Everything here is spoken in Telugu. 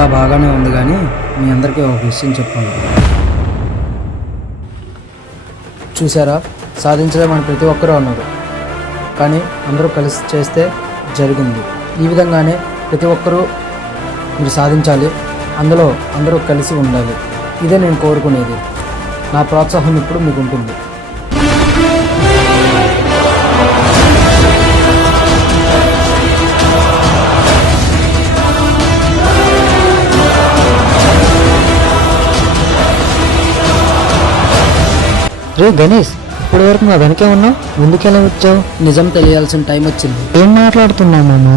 అంతా బాగానే ఉంది, కానీ మీ అందరికీ ఒక విషయం చెప్పాలి. చూసారా, సాధించలేమని ప్రతి ఒక్కరూ అన్నారు, కానీ అందరూ కలిసి చేస్తే జరిగింది. ఈ విధంగానే ప్రతి ఒక్కరూ మీరు సాధించాలి, అందులో అందరూ కలిసి ఉండాలి. ఇదే నేను కోరుకునేది. నా ప్రోత్సాహం ఇప్పుడు మీకు ఉంటుంది. రే గణేష్, ఇప్పటి వరకు నా వెనకే ఉన్నావు, ముందుకెలా వచ్చావు? నిజం తెలియాల్సిన టైం వచ్చింది. ఏం మాట్లాడుతున్నావు మామ?